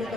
Cool.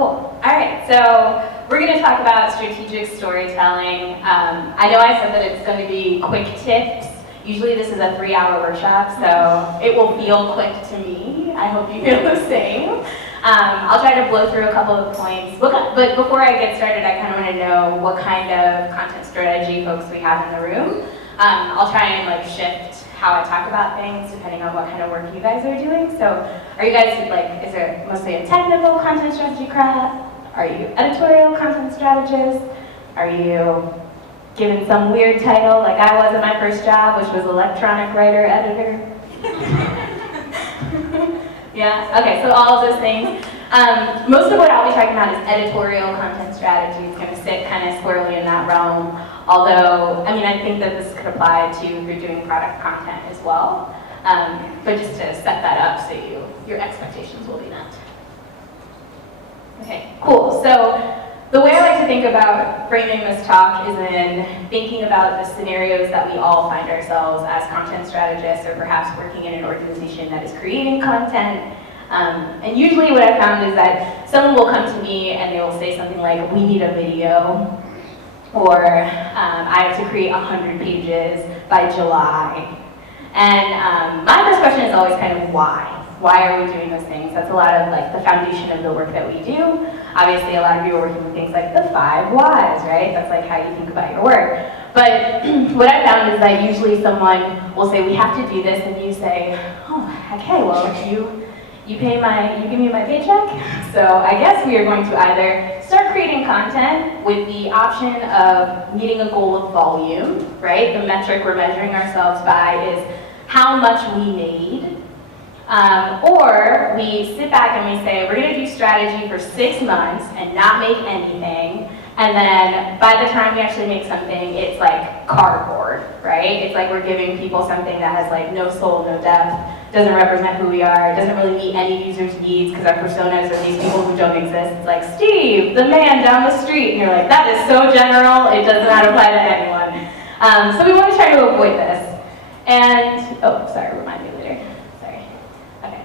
All right, so we're going to talk about strategic storytelling. I know I said that it's going to be quick tips. Usually this is a 3-hour workshop, so it will feel quick to me. I hope you feel the same. I'll try to blow through a couple of points, but before I get started, I kind of want to know what kind of content strategy folks we have in the room. I'll try and shift how I talk about things depending on what kind of work you guys are doing. So are you guys is there mostly a technical content strategy crowd? Are you editorial content strategists? Are you given some weird title like I was at my first job, which was electronic writer editor? Yeah, okay, so all of those things. Most of what I'll be talking about is editorial content strategy. It's going to sit kind of squarely in that realm. Although, I mean, I think that this could apply to if you're doing product content as well. But just to set that up so your expectations will be met. Okay, cool. So the way I like to think about framing this talk is in thinking about the scenarios that we all find ourselves as content strategists or perhaps working in an organization that is creating content. And usually what I found is that someone will come to me and they will say something like, we need a video, or I have to create 100 pages by July. And my first question is always kind of why? Why are we doing those things? That's a lot of the foundation of the work that we do. Obviously, a lot of you are working with things like the 5 whys, right? That's how you think about your work. But what I found is that usually someone will say, we have to do this, and you say, oh, okay, well, you give me my paycheck. So I guess we are going to either start creating content with the option of meeting a goal of volume, right? The metric we're measuring ourselves by is how much we made. Or we sit back and we say, we're going to do strategy for 6 months and not make anything. And then by the time we actually make something, it's like cardboard, right? It's like we're giving people something that has no soul, no depth, doesn't represent who we are, doesn't really meet any user's needs because our personas are these people who don't exist. It's like, Steve, the man down the street. And you're like, that is so general, it does not apply to anyone. So we want to try to avoid this. And, oh, sorry, remind me later. Sorry. Okay.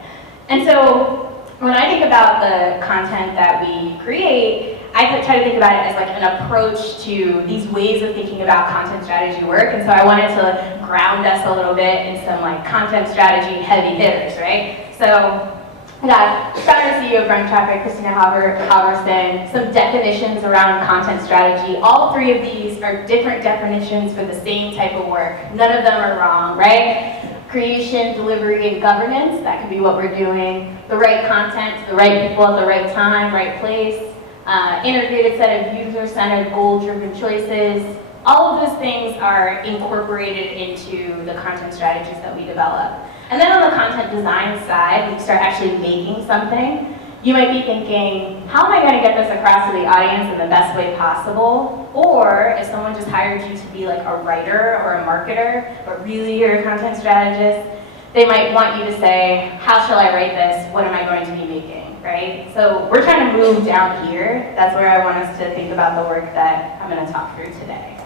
And so when I think about the content that we create, I try to think about it as an approach to these ways of thinking about content strategy work. And so I wanted to ground us a little bit in some content strategy heavy hitters, right? So I got founder and CEO of Brand Traffic, Christina Halverson, some definitions around content strategy. All 3 of these are different definitions for the same type of work. None of them are wrong, right? Creation, delivery, and governance, that could be what we're doing. The right content to the right people at the right time, right place. Integrated set of user-centered, goal-driven choices. All of those things are incorporated into the content strategies that we develop. And then on the content design side, we start actually making something. You might be thinking, how am I going to get this across to the audience in the best way possible? Or if someone just hired you to be a writer or a marketer, but really you're a content strategist, they might want you to say, how shall I write this? What am I going to be making, right? So we're trying to move down here. That's where I want us to think about the work that I'm going to talk through today.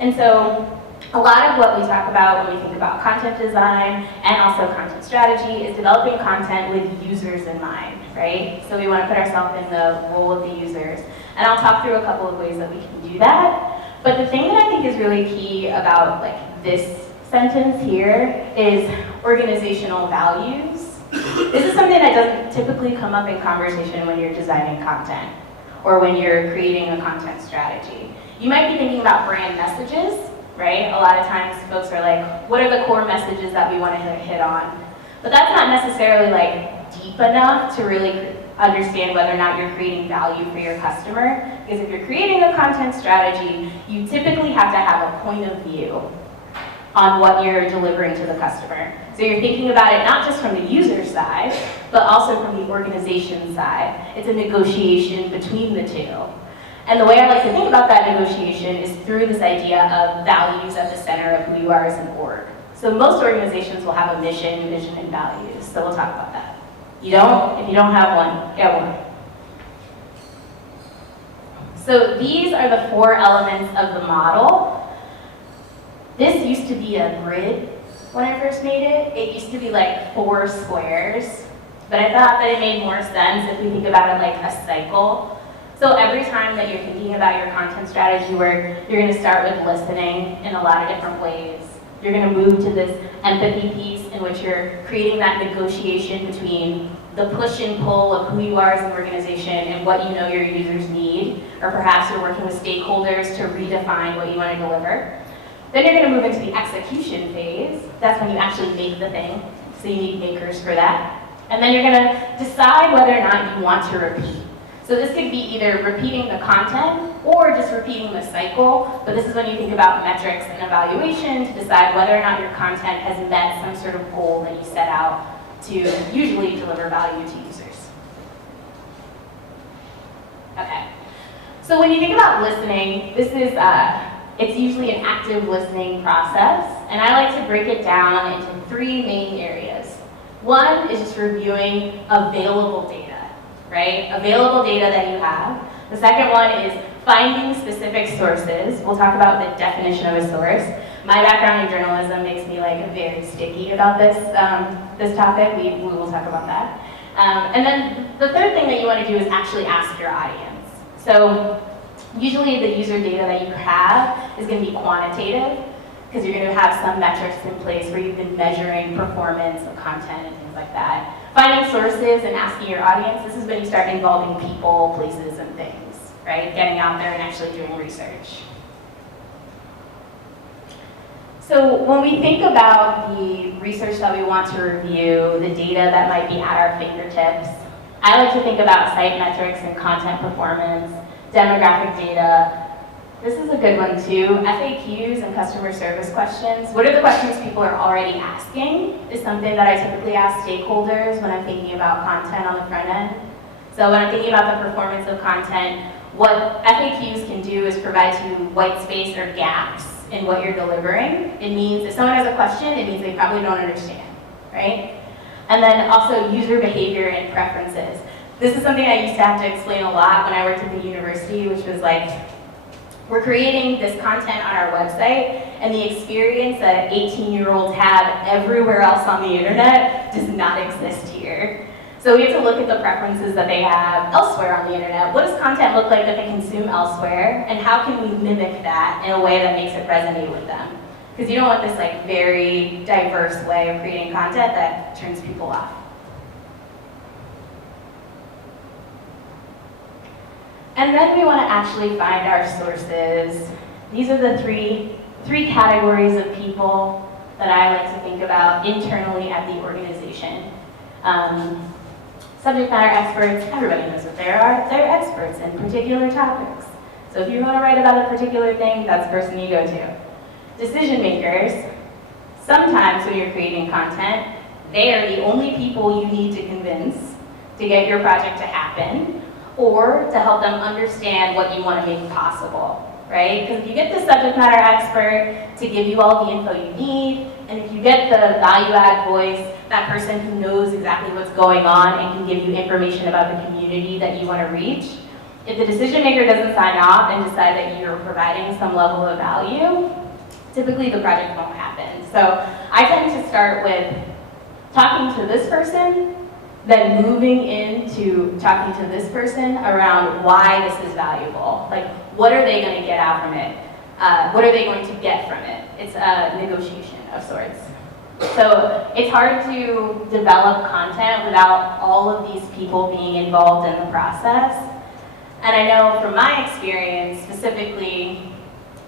And so a lot of what we talk about when we think about content design and also content strategy is developing content with users in mind, right? So we want to put ourselves in the role of the users. And I'll talk through a couple of ways that we can do that. But the thing that I think is really key about this sentence here is organizational values. This is something that doesn't typically come up in conversation when you're designing content or when you're creating a content strategy. You might be thinking about brand messages, right? A lot of times folks are like, what are the core messages that we want to hit on? But that's not necessarily deep enough to really understand whether or not you're creating value for your customer. Because if you're creating a content strategy, you typically have to have a point of view on what you're delivering to the customer. So you're thinking about it not just from the user side, but also from the organization side. It's a negotiation between the two. And the way I like to think about that negotiation is through this idea of values at the center of who you are as an org. So most organizations will have a mission, vision, and values. So we'll talk about that. You don't? If you don't have one, get one. So these are the 4 elements of the model. This used to be a grid when I first made it. It used to be like 4 squares, but I thought that it made more sense if we think about it like a cycle. So every time that you're thinking about your content strategy work, you're going to start with listening in a lot of different ways. You're going to move to this empathy piece in which you're creating that negotiation between the push and pull of who you are as an organization and what you know your users need, or perhaps you're working with stakeholders to redefine what you want to deliver. Then you're going to move into the execution phase. That's when you actually make the thing, so you need makers for that. And then you're going to decide whether or not you want to repeat. So this could be either repeating the content or just repeating the cycle, but this is when you think about metrics and evaluation to decide whether or not your content has met some sort of goal that you set out to usually deliver value to users. Okay, so when you think about listening, this is, it's usually an active listening process, and I like to break it down into 3 main areas. One is just reviewing available data. Right? Available data that you have. The second one is finding specific sources. We'll talk about the definition of a source. My background in journalism makes me like very sticky about this, this topic. We will talk about that. And then the third thing that you want to do is actually ask your audience. So usually the user data that you have is going to be quantitative because you're going to have some metrics in place where you've been measuring performance of content and things like that. Finding sources and asking your audience, this is when you start involving people, places, and things, right? Getting out there and actually doing research. So when we think about the research that we want to review, the data that might be at our fingertips, I like to think about site metrics and content performance, demographic data. This is a good one too. FAQs and customer service questions. What are the questions people are already asking is something that I typically ask stakeholders when I'm thinking about content on the front end. So when I'm thinking about the performance of content, what FAQs can do is provide you white space or gaps in what you're delivering. It means if someone has a question, it means they probably don't understand, right? And then also user behavior and preferences. This is something I used to have to explain a lot when I worked at the university, which was like, we're creating this content on our website, and the experience that 18-year-olds have everywhere else on the internet does not exist here. So we have to look at the preferences that they have elsewhere on the internet. What does content look like that they consume elsewhere, and how can we mimic that in a way that makes it resonate with them? Because you don't want this like very diverse way of creating content that turns people off. And then we want to actually find our sources. These are the three categories of people that I like to think about internally at the organization. Subject matter experts, everybody knows what they are. They're experts in particular topics. So if you want to write about a particular thing, that's the person you go to. Decision makers, sometimes when you're creating content, they are the only people you need to convince to get your project to happen, or to help them understand what you want to make possible, right? Because if you get the subject matter expert to give you all the info you need, and if you get the value-add voice, that person who knows exactly what's going on and can give you information about the community that you want to reach, if the decision maker doesn't sign off and decide that you're providing some level of value, typically the project won't happen. So I tend to start with talking to this person, then moving into talking to this person around why this is valuable. Like, what are they going to get out from it? What are they going to get from it? It's a negotiation of sorts. So it's hard to develop content without all of these people being involved in the process. And I know from my experience, specifically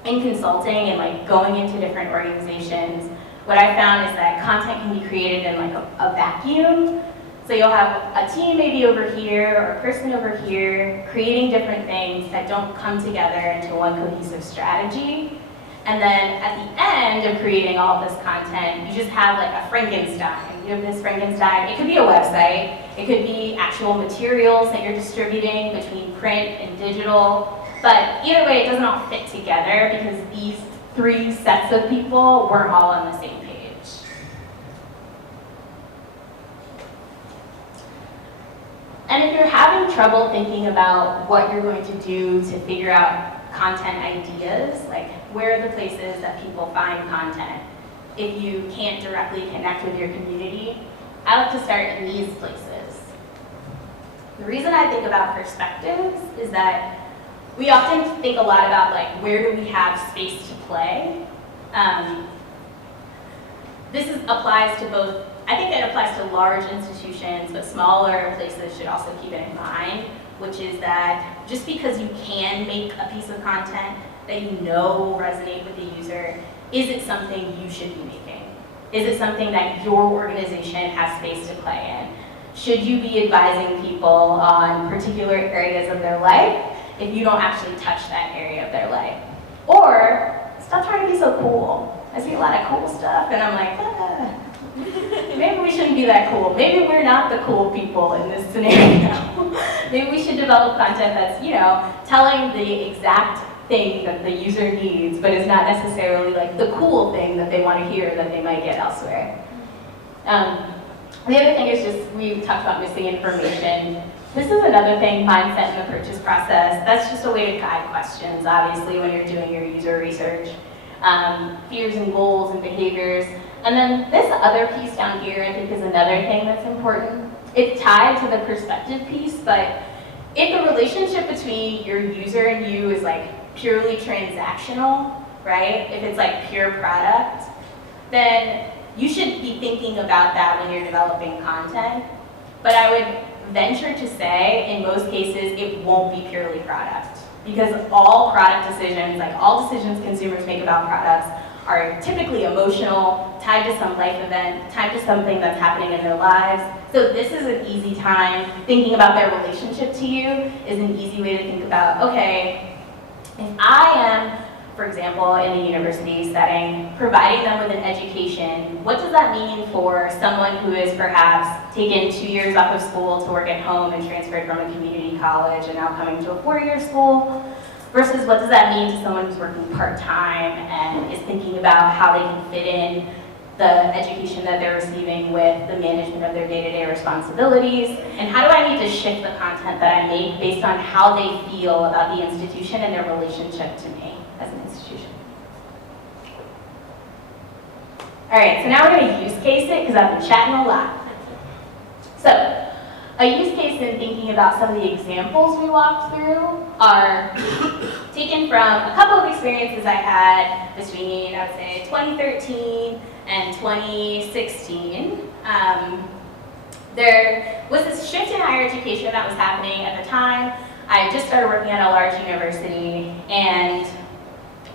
in consulting and like going into different organizations, what I found is that content can be created in like a vacuum. So you'll have a team maybe over here or a person over here creating different things that don't come together into one cohesive strategy. And then at the end of creating all of this content, you just have like a Frankenstein. You have this Frankenstein. It could be a website. It could be actual materials that you're distributing between print and digital. But either way, it doesn't all fit together because these 3 sets of people weren't all on the same page. And if you're having trouble thinking about what you're going to do to figure out content ideas, like where are the places that people find content, if you can't directly connect with your community, I like to start in these places. The reason I think about perspectives is that we often think a lot about like where do we have space to play. Applies to both, I think it applies to large institutions, but smaller places should also keep it in mind, which is that just because you can make a piece of content that you know will resonate with the user, is it something you should be making? Is it something that your organization has space to play in? Should you be advising people on particular areas of their life if you don't actually touch that area of their life? Or, stop trying to be so cool. I see a lot of cool stuff and I'm like, maybe we shouldn't be that cool. Maybe we're not the cool people in this scenario. Maybe we should develop content that's, you know, telling the exact thing that the user needs, but is not necessarily like the cool thing that they want to hear that they might get elsewhere. The other thing is just, we talked about missing information. This is another thing, mindset in the purchase process. That's just a way to guide questions, obviously, when you're doing your user research. Fears and goals and behaviors. And then this other piece down here, I think, is another thing that's important. It's tied to the perspective piece, but if the relationship between your user and you is like purely transactional, right? If it's like pure product, then you should be thinking about that when you're developing content. But I would venture to say, in most cases, it won't be purely product. Because all product decisions, like all decisions consumers make about products, are typically emotional, tied to some life event, tied to something that's happening in their lives. So this is an easy time. Thinking about their relationship to you is an easy way to think about, okay, if I am, for example, in a university setting, providing them with an education, what does that mean for someone who is perhaps taken 2 years off of school to work at home and transferred from a community college and now coming to a 4-year school? Versus what does that mean to someone who's working part-time and is thinking about how they can fit in the education that they're receiving with the management of their day-to-day responsibilities? And how do I need to shift the content that I make based on how they feel about the institution and their relationship to me as an institution? All right, so now we're going to use case it because I've been chatting a lot. So, a use case in thinking about some of the examples we walked through are taken from a couple of experiences I had between, I would say, 2013 and 2016. There was this shift in higher education that was happening at the time. I just started working at a large university, and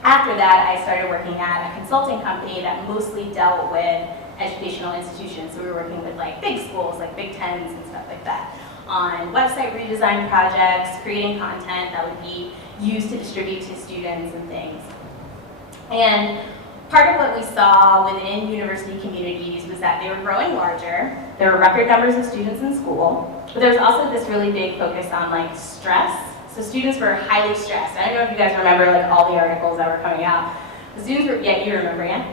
after that, I started working at a consulting company that mostly dealt with educational institutions. So we were working with like big schools, like Big Tens and stuff like that, on website redesign projects, creating content that would be used to distribute to students and things. And part of what we saw within university communities was that they were growing larger. There were record numbers of students in school, but there was also this really big focus on like stress. So students were highly stressed. I don't know if you guys remember like all the articles that were coming out. The students were, yeah, you remember, yeah?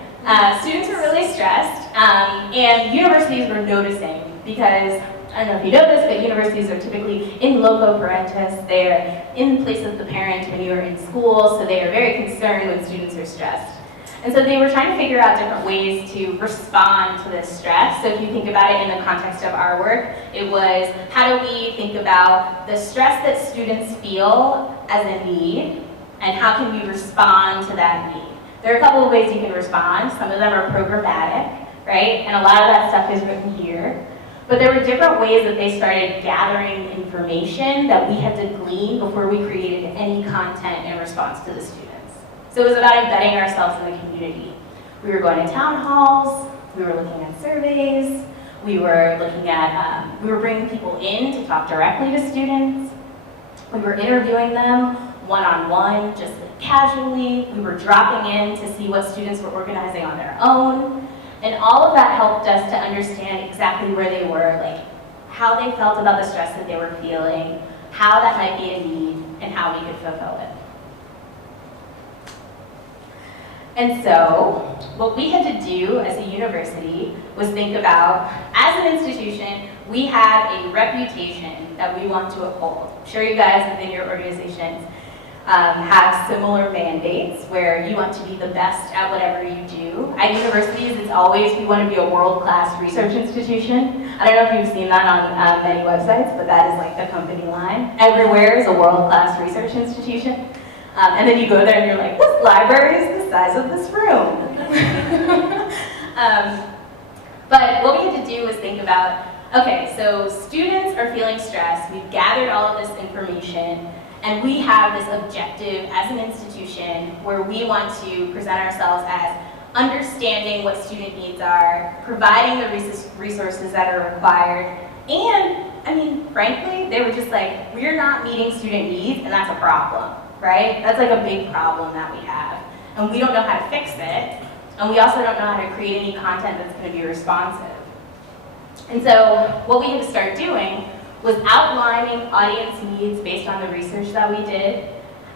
Students were really stressed, and universities were noticing because, I don't know if you know this, but universities are typically in loco parentis. They're in place of the parent when you are in school, so they are very concerned when students are stressed. And so they were trying to figure out different ways to respond to this stress. So if you think about it in the context of our work, it was how do we think about the stress that students feel as a need, and how can we respond to that need? There are a couple of ways you can respond. Some of them are programmatic, right? And a lot of that stuff is written here. But there were different ways that they started gathering information that we had to glean before we created any content in response to the students. So it was about embedding ourselves in the community. We were going to town halls, we were looking at surveys, we were looking at, we were bringing people in to talk directly to students. We were interviewing them one-on-one, just casually. We were dropping in to see what students were organizing on their own. And all of that helped us to understand exactly where they were, like how they felt about the stress that they were feeling, how that might be a need, and how we could fulfill it. And so, what we had to do as a university was think about, as an institution, we have a reputation that we want to uphold. I'm sure you guys within your organizations have similar mandates where you want to be the best at whatever you do. At universities, it's always, we want to be a world-class research institution. I don't know if you've seen that on many websites, but that is like the company line. Everywhere is a world-class research institution. And then you go there and you're like, this library is the size of this room. But what we had to do was think about, okay, so students are feeling stressed, we've gathered all of this information, and we have this objective as an institution where we want to present ourselves as understanding what student needs are, providing the resources that are required, and, I mean, frankly, they were just like, we're not meeting student needs, and that's a problem, right? That's like a big problem that we have, and we don't know how to fix it, and we also don't know how to create any content that's going to be responsive. And so, what we had to start doing was outlining audience needs based on the research that we did,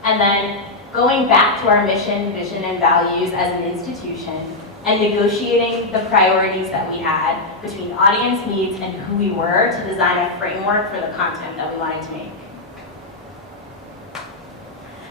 and then going back to our mission, vision, and values as an institution, and negotiating the priorities that we had between audience needs and who we were to design a framework for the content that we wanted to make.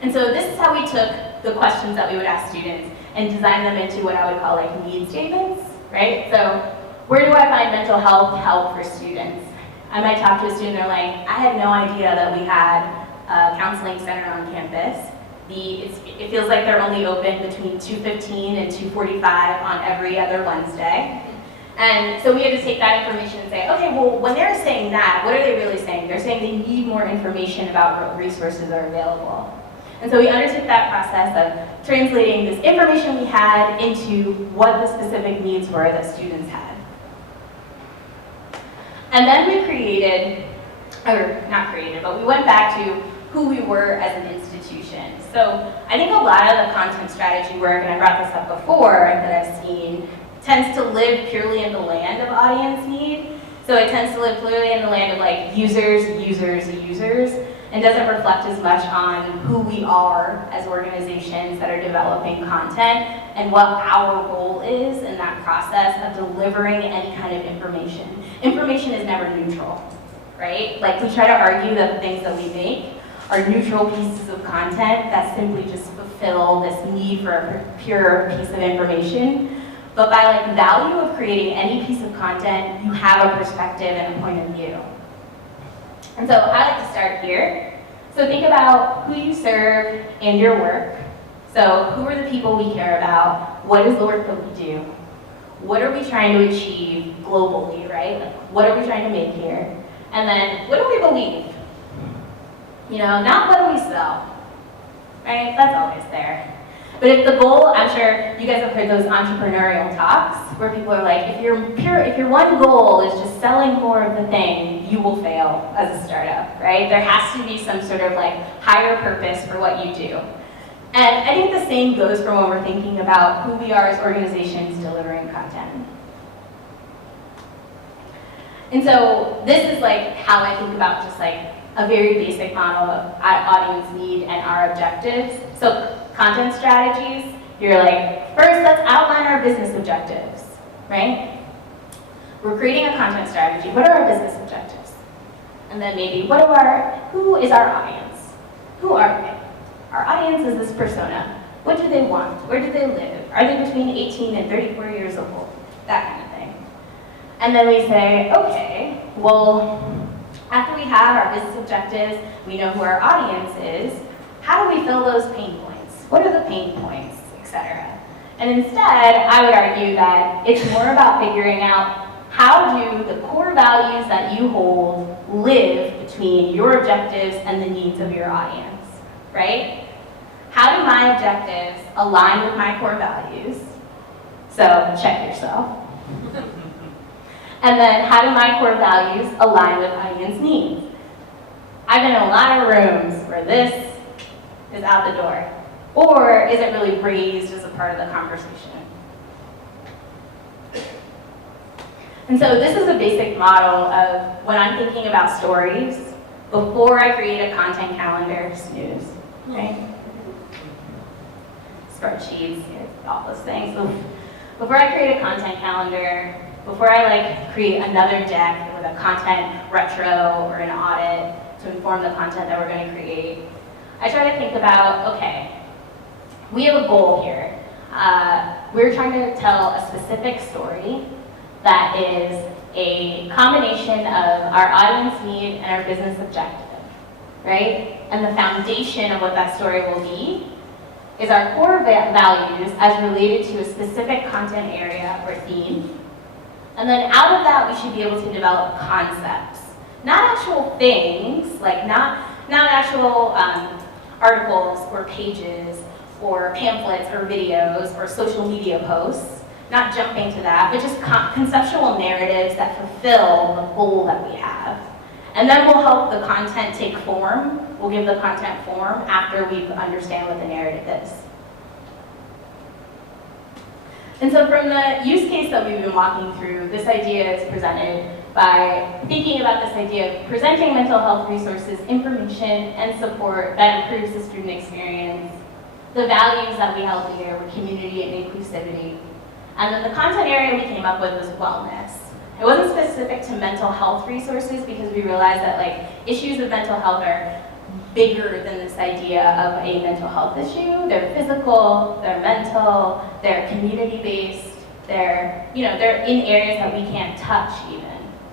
And so this is how we took the questions that we would ask students and design them into what I would call like need statements, right? So where do I find mental health help for students? I might talk to a student, they're like, I had no idea that we had a counseling center on campus. It feels like they're only open between 2:15 and 2:45 on every other Wednesday. And so we had to take that information and say, okay, well, when they're saying that, what are they really saying? They're saying they need more information about what resources are available. And so we undertook that process of translating this information we had into what the specific needs were that students had. And then we created, or not created, but we went back to who we were as an institution. So I think a lot of the content strategy work, and I brought this up before, that I've seen, tends to live purely in the land of audience need. So it tends to live purely in the land of like users, and doesn't reflect as much on who we are as organizations that are developing content and what our role is in that process of delivering any kind of information. Information is never neutral, right? Like we try to argue that the things that we make are neutral pieces of content that simply just fulfill this need for a pure piece of information. But by like value of creating any piece of content, you have a perspective and a point of view. And so I like to start here. So think about who you serve and your work. So who are the people we care about? What is the work that we do? What are we trying to achieve globally, right? Like, what are we trying to make here? And then what do we believe? You know, not what do we sell, right? That's always there. But if the goal, I'm sure you guys have heard those entrepreneurial talks where people are like, if your one goal is just selling more of the thing, you will fail as a startup, right? There has to be some sort of like higher purpose for what you do. And I think the same goes for when we're thinking about who we are as organizations delivering content. And so this is like how I think about just like a very basic model of audience need and our objectives. So content strategies, you're like, first let's outline our business objectives, right? We're creating a content strategy. What are our business objectives? And then maybe, who is our audience? Who are they? Our audience is this persona. What do they want? Where do they live? Are they between 18 and 34 years old? That kind of thing. And then we say, okay, well, after we have our business objectives, we know who our audience is, how do we fill those pain points? What are the pain points, etc.? And instead, I would argue that it's more about figuring out how do the core values that you hold live between your objectives and the needs of your audience, right? How do my objectives align with my core values? So check yourself. And then how do my core values align with audience needs? I've been in a lot of rooms where this is out the door. Or is it really raised as a part of the conversation? And so this is a basic model of when I'm thinking about stories, before I create a content calendar, snooze, right? spreadsheets, all those things. So before I create a content calendar, before I create another deck with a content retro or an audit to inform the content that we're going to create, I try to think about, okay, we have a goal here. We're trying to tell a specific story that is a combination of our audience need and our business objective, right? And the foundation of what that story will be is our core values as related to a specific content area or theme. And then out of that, we should be able to develop concepts. Not actual things, like not actual articles or pages or pamphlets or videos or social media posts, not jumping to that, but just conceptual narratives that fulfill the goal that we have. And then we'll help the content take form. We'll give the content form after we understand what the narrative is. And so from the use case that we've been walking through, this idea is presented by thinking about this idea of presenting mental health resources, information, and support that improves the student experience. The values that we held here were community and inclusivity. And then the content area we came up with was wellness. It wasn't specific to mental health resources because we realized that issues of mental health are bigger than this idea of a mental health issue. They're physical, they're mental, they're community-based, they're in areas that we can't touch even.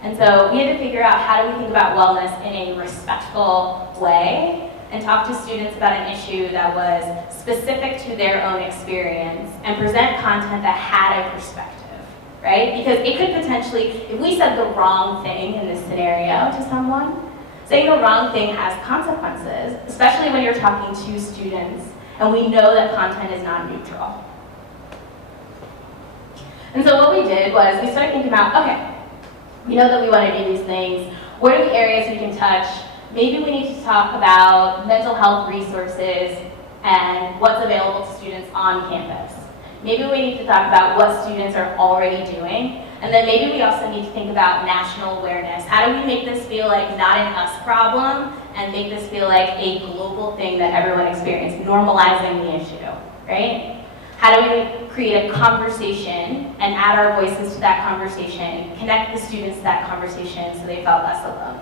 And so we had to figure out how do we think about wellness in a respectful way and talk to students about an issue that was specific to their own experience and present content that had a perspective, right? Because it could potentially, if we said the wrong thing in this scenario to someone, saying the wrong thing has consequences, especially when you're talking to students and we know that content is not neutral. And so what we did was we started thinking about, okay, we know that we want to do these things. What are the areas we can touch? Maybe we need to talk about mental health resources and what's available to students on campus. Maybe we need to talk about what students are already doing. And then maybe we also need to think about national awareness. How do we make this feel like not an us problem and make this feel like a global thing that everyone experiences, normalizing the issue, right? How do we create a conversation and add our voices to that conversation, connect the students to that conversation so they felt less alone?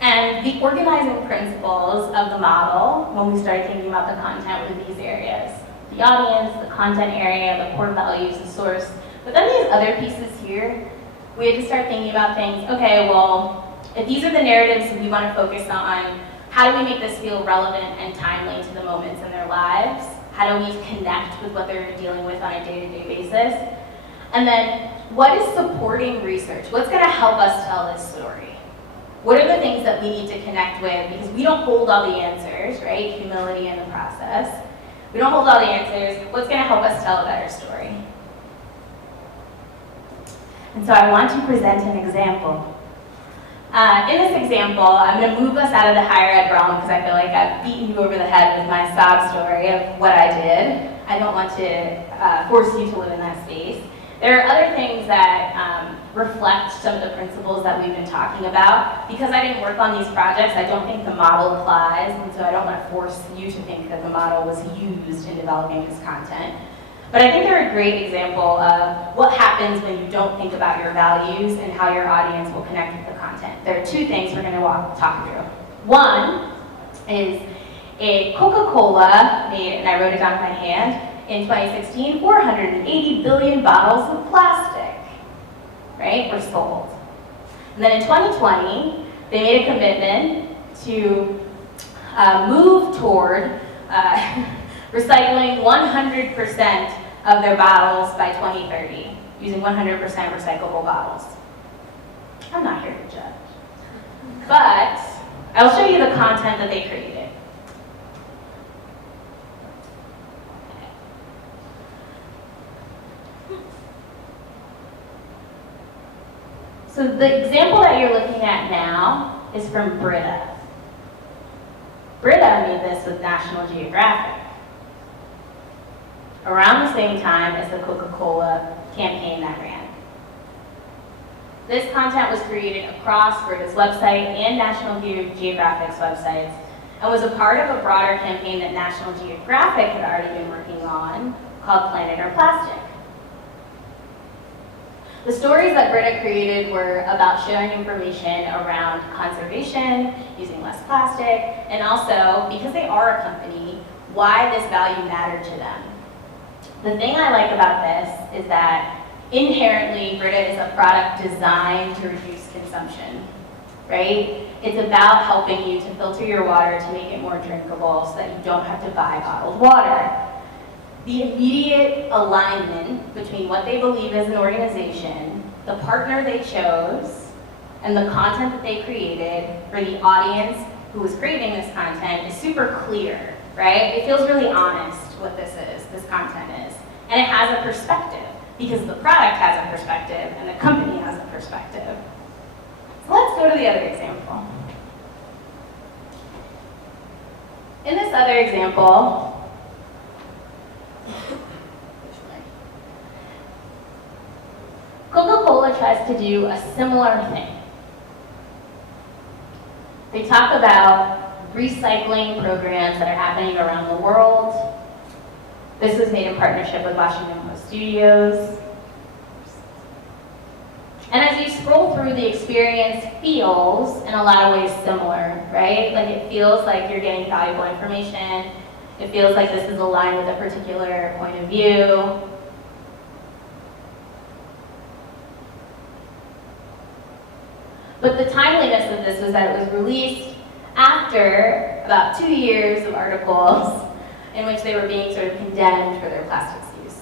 And the organizing principles of the model, when we started thinking about the content, were these areas. The audience, the content area, the core values, the source. But then these other pieces here, we had to start thinking about things, okay, well, if these are the narratives we want to focus on, how do we make this feel relevant and timely to the moments in their lives? How do we connect with what they're dealing with on a day-to-day basis? And then, what is supporting research? What's going to help us tell this story? What are the things that we need to connect with? Because we don't hold all the answers, right? Humility in the process. We don't hold all the answers. What's going to help us tell a better story? And so I want to present an example. In this example, I'm going to move us out of the higher ed realm because I feel like I've beaten you over the head with my sob story of what I did. I don't want to force you to live in that space. There are other things that reflect some of the principles that we've been talking about. Because I didn't work on these projects, I don't think the model applies, and so I don't want to force you to think that the model was used in developing this content. But I think they're a great example of what happens when you don't think about your values and how your audience will connect with the content. There are two things we're going to talk through. One is a Coca-Cola made, and I wrote it down with my hand, in 2016, 480 billion bottles of plastic, right, were sold. And then in 2020, they made a commitment to move toward recycling 100% of their bottles by 2030, using 100% recyclable bottles. I'm not here to judge. But I'll show you the content that they created. So the example that you're looking at now is from Brita. Brita made this with National Geographic around the same time as the Coca-Cola campaign that ran. This content was created across Brita's website and National Geographic's websites and was a part of a broader campaign that National Geographic had already been working on called Planet or Plastic. The stories that Britta created were about sharing information around conservation, using less plastic, and also, because they are a company, why this value mattered to them. The thing I like about this is that inherently, Britta is a product designed to reduce consumption, right? It's about helping you to filter your water to make it more drinkable so that you don't have to buy bottled water. The immediate alignment between what they believe as an organization, the partner they chose, and the content that they created for the audience who was creating this content is super clear, right? It feels really honest what this content is. And it has a perspective, because the product has a perspective and the company has a perspective. So let's go to the other example. In this other example, Coca-Cola tries to do a similar thing. They talk about recycling programs that are happening around the world. This was made in partnership with Washington Post Studios. And as you scroll through, the experience feels, in a lot of ways, similar, right? Like it feels like you're getting valuable information. It feels like this is aligned with a particular point of view. But the timeliness of this was that it was released after about 2 years of articles in which they were being sort of condemned for their plastics use,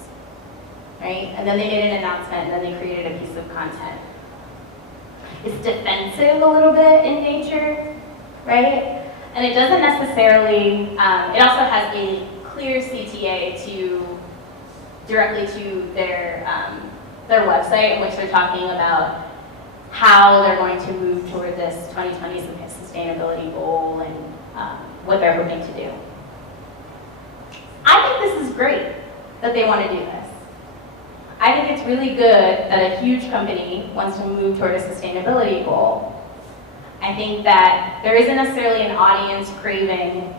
right? And then they made an announcement, and then they created a piece of content. It's defensive a little bit in nature, right? And it doesn't necessarily, it also has a clear CTA directly to their website, in which they're talking about how they're going to move toward this 2020 sustainability goal and what they're hoping to do. I think this is great that they want to do this. I think it's really good that a huge company wants to move toward a sustainability goal. I think that there isn't necessarily an audience craving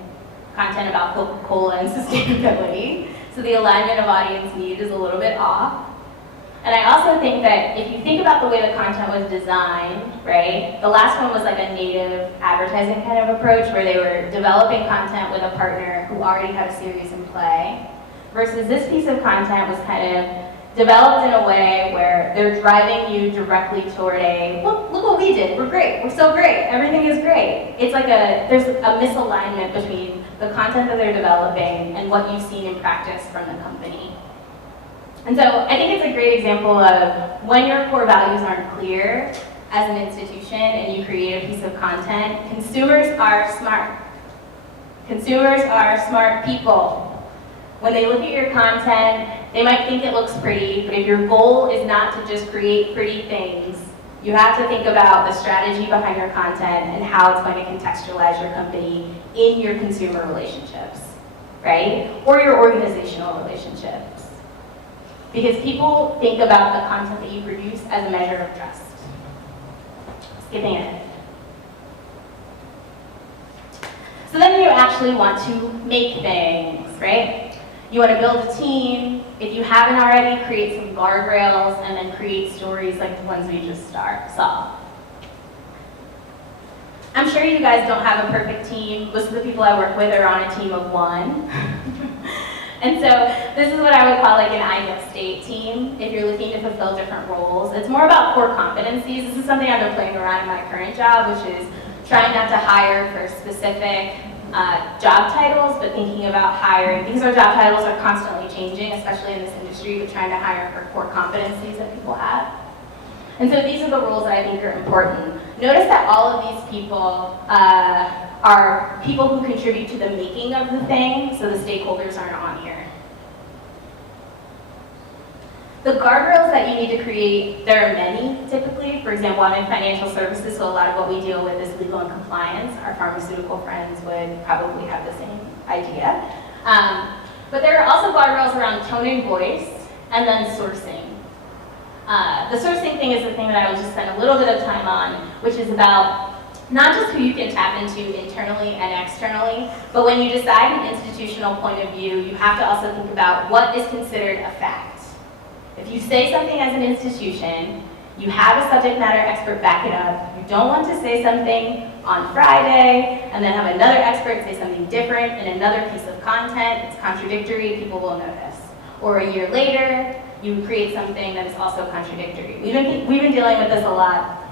content about Coca-Cola and sustainability, so the alignment of audience need is a little bit off. And I also think that if you think about the way the content was designed, right, the last one was like a native advertising kind of approach where they were developing content with a partner who already had a series in play, versus this piece of content was kind of developed in a way where they're driving you directly toward look what we did, we're great, we're so great, everything is great. It's like there's a misalignment between the content that they're developing and what you've seen in practice from the company. And so I think it's a great example of when your core values aren't clear as an institution and you create a piece of content, consumers are smart. Consumers are smart people. When they look at your content, they might think it looks pretty, but if your goal is not to just create pretty things, you have to think about the strategy behind your content and how it's going to contextualize your company in your consumer relationships, right? Or your organizational relationships. Because people think about the content that you produce as a measure of trust. Skipping ahead. So then you actually want to make things, right? You want to build a team. If you haven't already, create some guardrails and then create stories like the ones we just saw. I'm sure you guys don't have a perfect team. Most of the people I work with are on a team of one. And so this is what I would call like an ideal state team if you're looking to fulfill different roles. It's more about core competencies. This is something I've been playing around in my current job, which is trying not to hire for specific job titles, but thinking about hiring, because our job titles are constantly changing, especially in this industry, but trying to hire for core competencies that people have. And so these are the roles that I think are important. Notice that all of these people are people who contribute to the making of the thing, so the stakeholders aren't on here. The guardrails that you need to create, there are many typically. For example, I'm in financial services, so a lot of what we deal with is legal and compliance. Our pharmaceutical friends would probably have the same idea. But there are also guardrails around tone and voice, and then sourcing. The sourcing thing is the thing that I will just spend a little bit of time on, which is about not just who you can tap into internally and externally, but when you decide an institutional point of view, you have to also think about what is considered a fact. If you say something as an institution, you have a subject matter expert back it up. You don't want to say something on Friday and then have another expert say something different in another piece of content. It's contradictory, people will notice. Or a year later, you create something that is also contradictory. We've been dealing with this a lot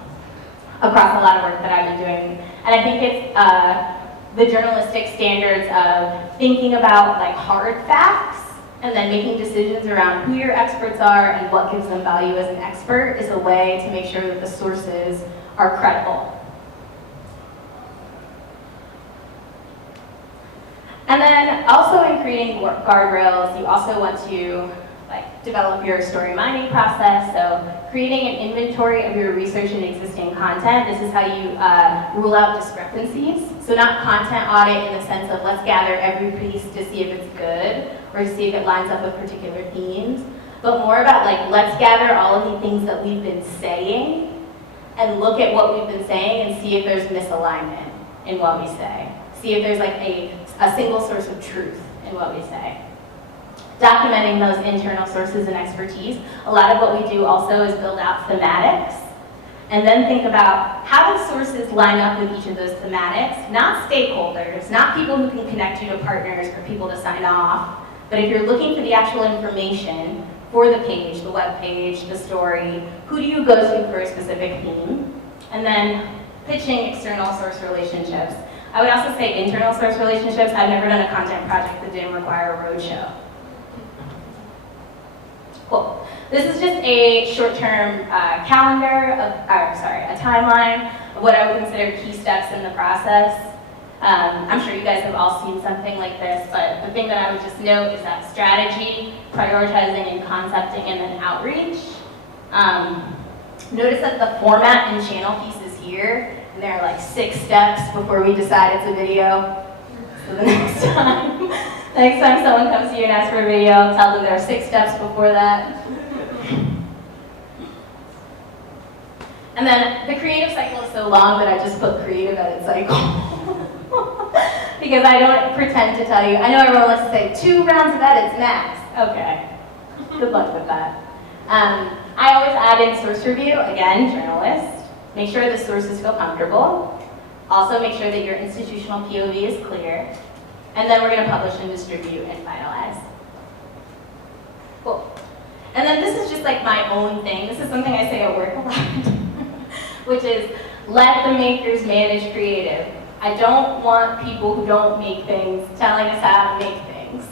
across a lot of work that I've been doing. And I think it's the journalistic standards of thinking about like hard facts and then making decisions around who your experts are and what gives them value as an expert is a way to make sure that the sources are credible. And then also in creating guardrails, you also want to develop your story mining process. So creating an inventory of your research and existing content. This is how you rule out discrepancies. So not content audit in the sense of let's gather every piece to see if it's good or to see if it lines up with particular themes, but more about like let's gather all of the things that we've been saying and look at what we've been saying and see if there's misalignment in what we say. See if there's like a single source of truth in what we say. Documenting those internal sources and expertise. A lot of what we do also is build out thematics and then think about how do sources line up with each of those thematics, not stakeholders, not people who can connect you to partners or people to sign off, but if you're looking for the actual information for the page, the web page, the story, who do you go to for a specific theme? And then pitching external source relationships. I would also say internal source relationships. I've never done a content project that didn't require a roadshow. Cool. This is just a short-term calendar, a timeline of what I would consider key steps in the process. I'm sure you guys have all seen something like this, but the thing that I would just note is that strategy, prioritizing and concepting, and then outreach. Notice that the format and channel piece is here, and there are like 6 steps before we decide it's a video. So the next time someone comes to you and asks for a video, tell them there are 6 steps before that. And then the creative cycle is so long that I just put creative edit cycle. Because I don't pretend to tell you. I know everyone wants to say 2 rounds of edits max. Okay, good luck with that. I always add in source review, again, journalist. Make sure the sources feel comfortable. Also make sure that your institutional POV is clear. And then we're going to publish and distribute and finalize. Cool. And then this is just like my own thing. This is something I say at work a lot, which is let the makers manage creative. I don't want people who don't make things telling us how to make things.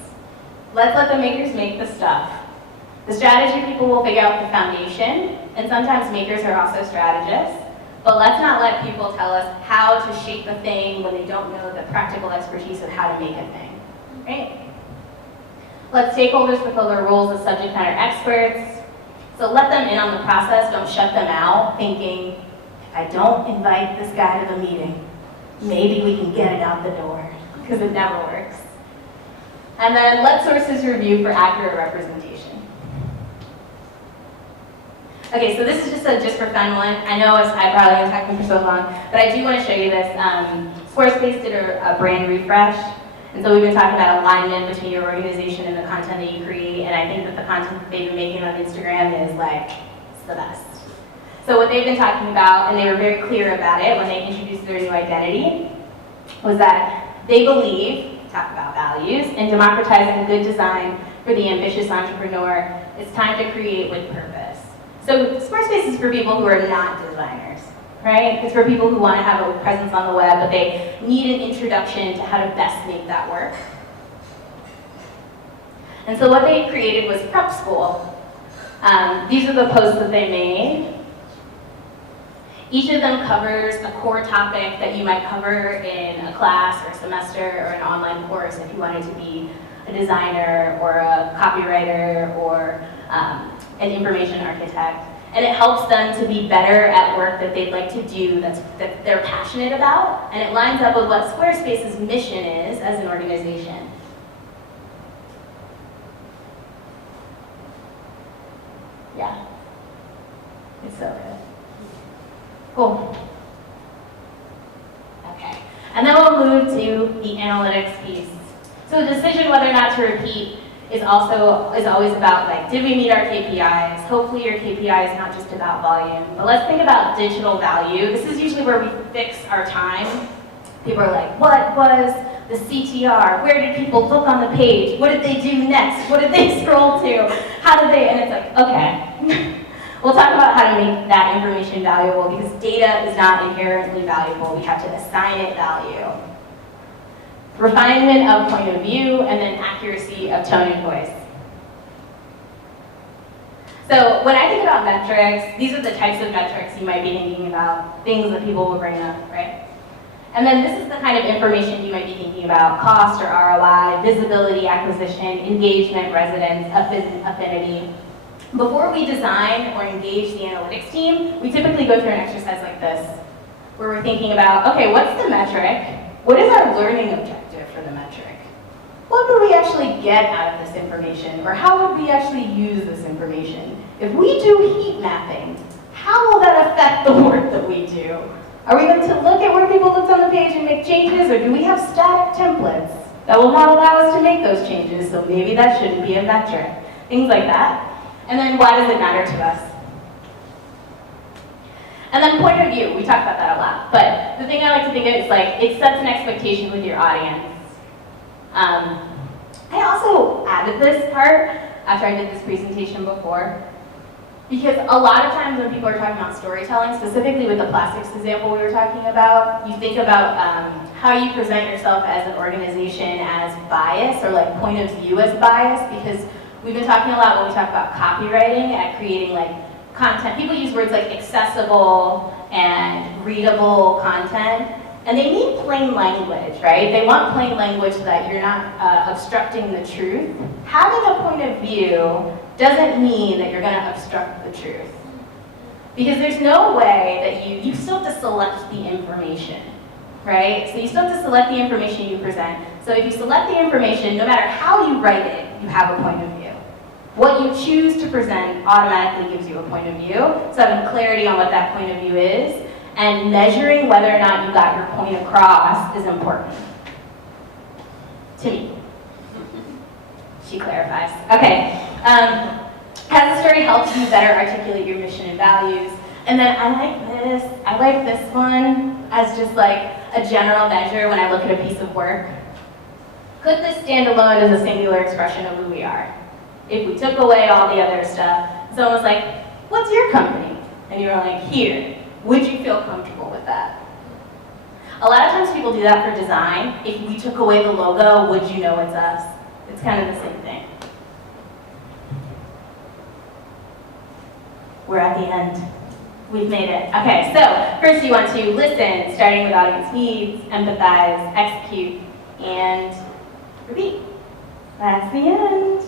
Let's let the makers make the stuff. The strategy people will figure out the foundation, and sometimes makers are also strategists. But let's not let people tell us how to shape a thing when they don't know the practical expertise of how to make a thing, right? Let stakeholders fulfill their roles as subject matter experts. So let them in on the process, don't shut them out, thinking, if I don't invite this guy to the meeting, maybe we can get it out the door, because it never works. And then let sources review for accurate representation. Okay, so this is just for fun one. I know I probably been talking for so long, but I do want to show you this. Squarespace did a brand refresh, and so we've been talking about alignment between your organization and the content that you create, and I think that the content that they've been making on Instagram is like, it's the best. So what they've been talking about, and they were very clear about it when they introduced their new identity, was that they believe, talk about values, in democratizing good design for the ambitious entrepreneur. It's time to create with purpose. So Squarespace is for people who are not designers, right? It's for people who want to have a presence on the web, but they need an introduction to how to best make that work. And so what they created was Prep School. These are the posts that they made. Each of them covers a core topic that you might cover in a class or a semester or an online course if you wanted to be a designer or a copywriter or an information architect. And it helps them to be better at work that they'd like to do that they're passionate about, and it lines up with what Squarespace's mission is as an organization. Yeah, it's so good. Cool. And then we'll move to the analytics piece. So the decision whether or not to repeat is always about, like, did we meet our KPIs? Hopefully your KPI is not just about volume, but let's think about digital value. This is usually where we fix our time. People are like, what was the CTR? Where did people look on the page? What did they do next? What did they scroll to? How did they, and it's like, okay. We'll talk about how to make that information valuable, because data is not inherently valuable. We have to assign it value. Refinement of point of view, and then accuracy of tone and voice. So when I think about metrics, these are the types of metrics you might be thinking about, things that people will bring up, right? And then this is the kind of information you might be thinking about: cost or ROI, visibility, acquisition, engagement, resonance, affinity. Before we design or engage the analytics team, we typically go through an exercise like this, where we're thinking about, okay, what's the metric? What is our learning objective for the metric? What would we actually get out of this information? Or how would we actually use this information? If we do heat mapping, how will that affect the work that we do? Are we going to look at where people looked on the page and make changes, or do we have static templates that will not allow us to make those changes, so maybe that shouldn't be a metric? Things like that. And then why does it matter to us? And then point of view, we talk about that a lot, but the thing I like to think of is, like, it sets an expectation with your audience. I also added this part after I did this presentation before, because a lot of times when people are talking about storytelling, specifically with the plastics example we were talking about, you think about how you present yourself as an organization as bias, or like point of view as bias, because we've been talking a lot when we talk about copywriting at creating, like, content. People use words like accessible and readable content, and they mean plain language, right? They want plain language so that you're not obstructing the truth. Having a point of view doesn't mean that you're going to obstruct the truth, because there's no way that you still have to select the information, right? So you still have to select the information you present. So if you select the information, no matter how you write it, you have a point of view. What you choose to present automatically gives you a point of view. So having clarity on what that point of view is, and measuring whether or not you got your point across, is important to me. She clarifies. Okay. Has the story helped you better articulate your mission and values? And then I like this one as just like a general measure when I look at a piece of work. Could this stand alone as a singular expression of who we are? If we took away all the other stuff, someone was like, what's your company? And you were like, here. Would you feel comfortable with that? A lot of times people do that for design. If we took away the logo, would you know it's us? It's kind of the same thing. We're at the end. We've made it. Okay, so first you want to listen, starting with audience needs, empathize, execute, and repeat. That's the end.